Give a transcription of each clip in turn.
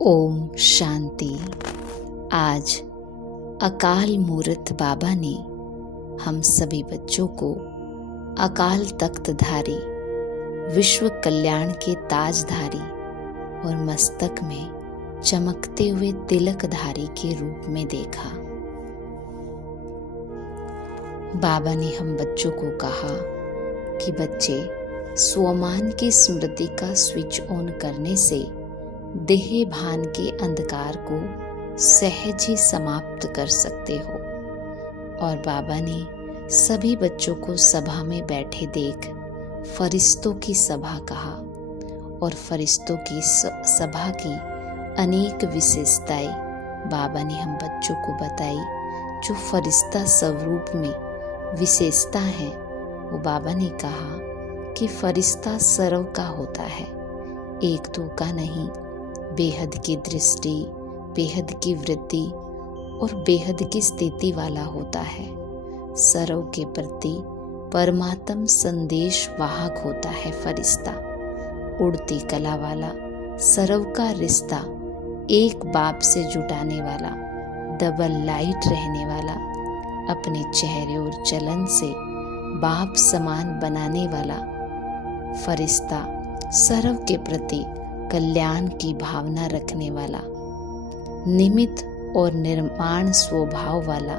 ओम शांति। आज अकाल मूर्त बाबा ने हम सभी बच्चों को अकाल तख्तधारी, विश्व कल्याण के ताजधारी और मस्तक में चमकते हुए तिलकधारी के रूप में देखा। बाबा ने हम बच्चों को कहा कि बच्चे, स्वमान की स्मृति का स्विच ऑन करने से देह भान के अंधकार को सहज ही समाप्त कर सकते हो। और बाबा ने सभी बच्चों को सभा में बैठे देख फरिश्तों की सभा कहा और फरिश्तों की सभा की अनेक विशेषताएं बाबा ने हम बच्चों को बताई। जो फरिश्ता स्वरूप में विशेषता है, वो बाबा ने कहा कि फरिश्ता सर्व का होता है, एक दो का नहीं। बेहद की दृष्टि, बेहद की वृत्ति और बेहद की स्थिति वाला होता है। सर्व के प्रति परमात्म संदेश वाहक होता है फरिश्ता। उड़ती कला वाला, सर्व का रिश्ता एक बाप से जुटाने वाला, डबल लाइट रहने वाला, अपने चेहरे और चलन से बाप समान बनाने वाला फरिश्ता, सर्व के प्रति कल्याण की भावना रखने वाला, निमित्त और निर्माण स्वभाव वाला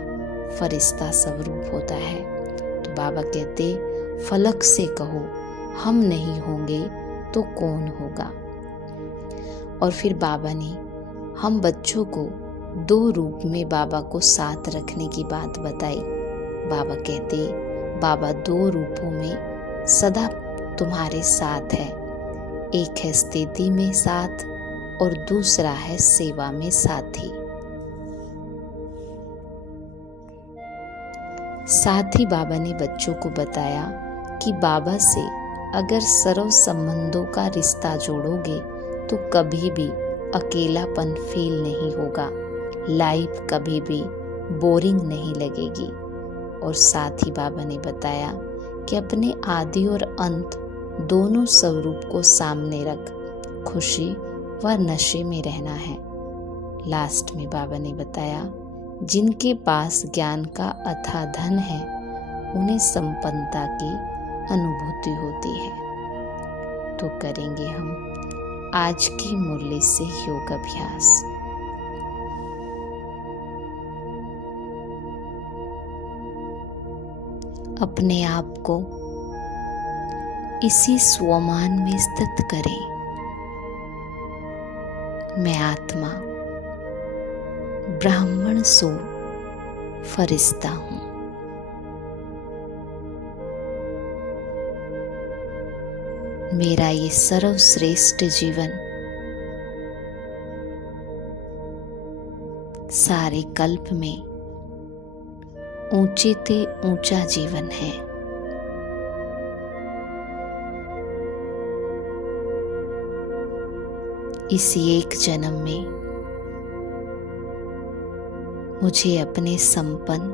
फरिश्ता स्वरूप होता है। तो बाबा कहते, फलक से कहो हम नहीं होंगे तो कौन होगा। और फिर बाबा ने हम बच्चों को दो रूप में बाबा को साथ रखने की बात बताई। बाबा कहते, बाबा दो रूपों में सदा तुम्हारे साथ है। एक है स्थिति में साथ और दूसरा है सेवा में साथी। साथ ही बाबा ने बच्चों को बताया कि बाबा से अगर सर्व संबंधों का रिश्ता जोड़ोगे तो कभी भी अकेलापन फील नहीं होगा, लाइफ कभी भी बोरिंग नहीं लगेगी। और साथ ही बाबा ने बताया कि अपने आदि और अंत दोनों स्वरूप को सामने रख खुशी व नशे में रहना है। लास्ट में बाबा ने बताया, जिनके पास ज्ञान का अथाह धन है उन्हें संपन्नता की अनुभूति होती है। तो करेंगे हम आज की मुरली से योग अभ्यास। अपने आप को इसी स्वमान में स्थित करें। मैं आत्मा ब्राह्मण सो फरिश्ता हूं। मेरा ये सर्वश्रेष्ठ जीवन सारे कल्प में ऊंचे ते ऊंचा जीवन है। इसी एक जन्म में मुझे अपने संपन्न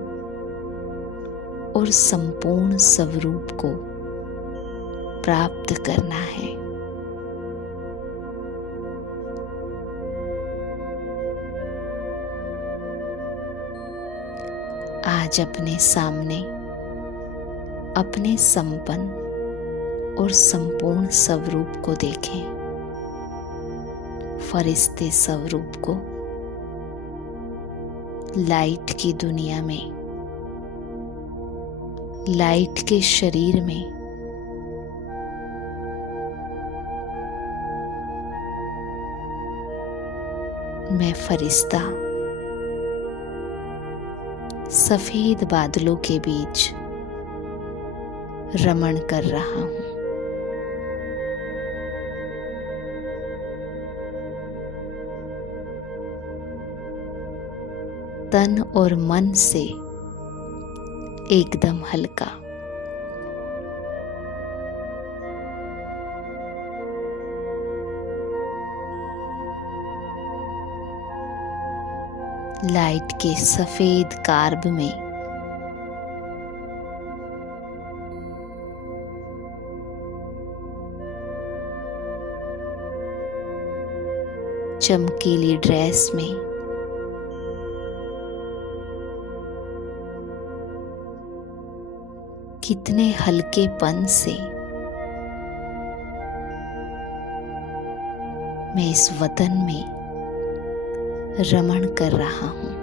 और संपूर्ण स्वरूप को प्राप्त करना है। आज अपने सामने अपने संपन्न और संपूर्ण स्वरूप को देखें। फरिश्ते स्वरूप को लाइट की दुनिया में, लाइट के शरीर में मैं फरिश्ता सफेद बादलों के बीच रमण कर रहा हूं। तन और मन से एकदम हल्का। लाइट के सफेद कार्ब में चमकीली ड्रेस में कितने हल्केपन से मैं इस वतन में रमण कर रहा हूं।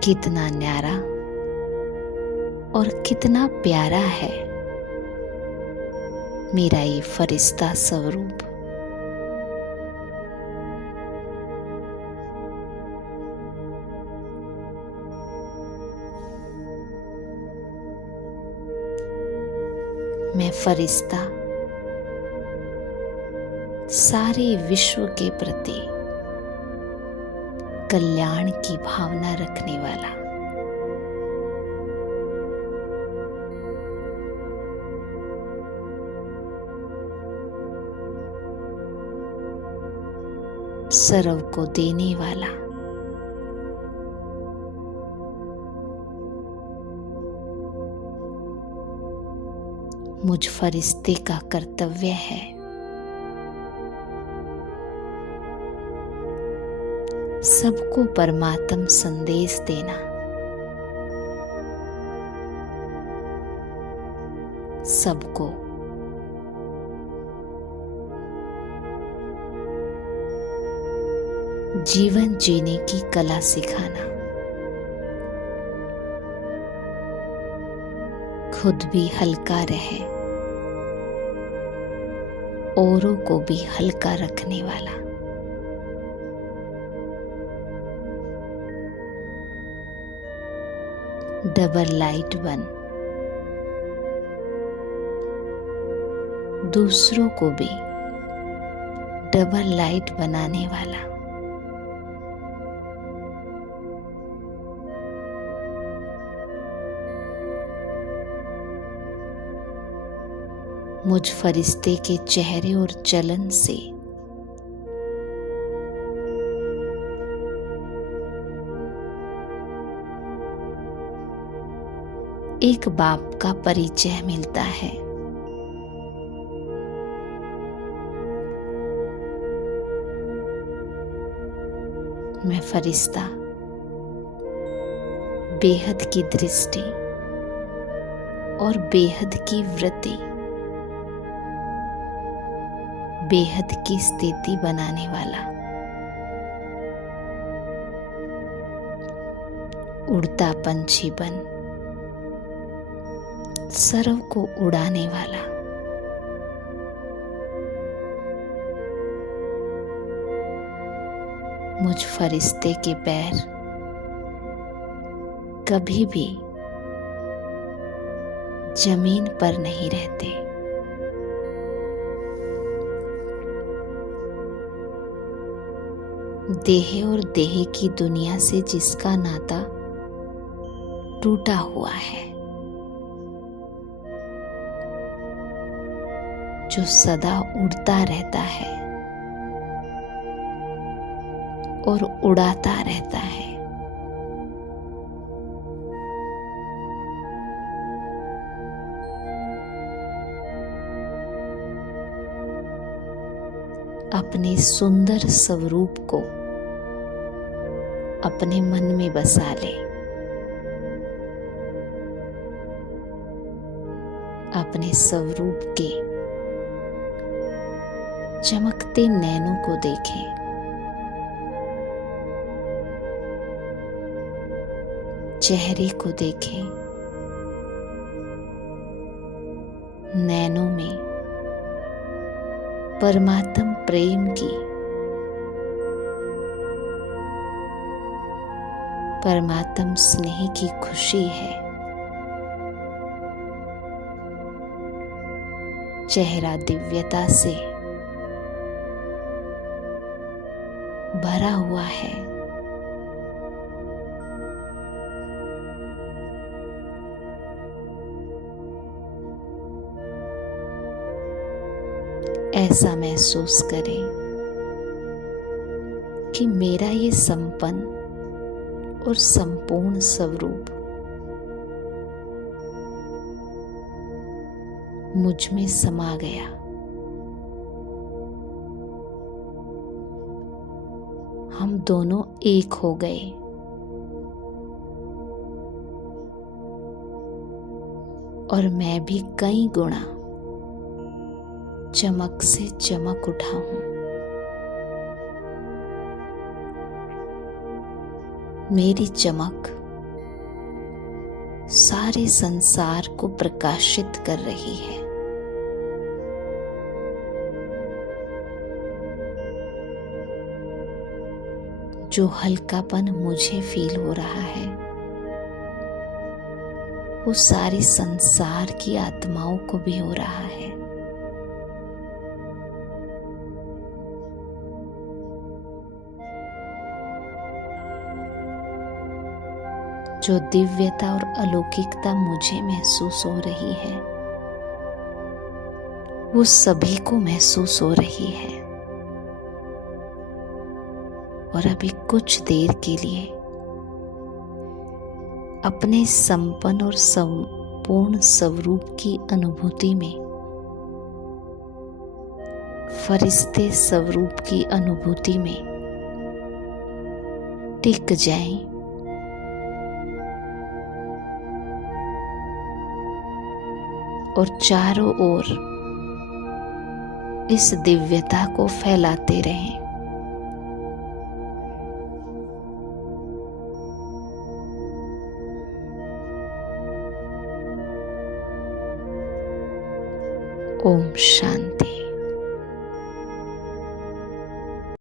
कितना न्यारा और कितना प्यारा है मेरा ये फरिश्ता स्वरूप। मैं फरिश्ता सारे विश्व के प्रति कल्याण की भावना रखने वाला, सर्व को देने वाला, मुझ फरिश्ते का कर्तव्य है सबको परमात्म संदेश देना, सबको जीवन जीने की कला सिखाना, खुद भी हल्का रहे, औरों को भी हल्का रखने वाला। डबल लाइट बन दूसरों को भी डबल लाइट बनाने वाला। मुझ फरिश्ते के चेहरे और चलन से एक बाप का परिचय मिलता है। मैं फरिश्ता बेहद की दृष्टि और बेहद की वृत्ति, बेहद की स्थिति बनाने वाला, उड़ता पंछी बन सर्व को उड़ाने वाला, मुझ फरिश्ते के पैर कभी भी जमीन पर नहीं रहते। देह और देह की दुनिया से जिसका नाता टूटा हुआ है, जो सदा उड़ता रहता है और उड़ाता रहता है, अपने सुंदर स्वरूप को अपने मन में बसा ले, अपने स्वरूप के चमकते नैनों को देखें, चेहरे को देखें, नैनों में परमात्म प्रेम की, परमात्म स्नेह की खुशी है। चेहरा दिव्यता से भरा हुआ है। ऐसा महसूस करें कि मेरा ये संपन्न और संपूर्ण स्वरूप मुझ में समा गया। हम दोनों एक हो गए। और मैं भी कई गुना चमक से चमक उठा हूं। मेरी चमक सारे संसार को प्रकाशित कर रही है। जो हल्कापन मुझे फील हो रहा है वो सारी संसार की आत्माओं को भी हो रहा है। जो दिव्यता और अलौकिकता मुझे महसूस हो रही है वो सभी को महसूस हो रही है। और अभी कुछ देर के लिए अपने संपन्न और संपूर्ण स्वरूप की अनुभूति में, फरिश्ते स्वरूप की अनुभूति में टिक जाएं। और चारों ओर इस दिव्यता को फैलाते रहें। ओम शांति।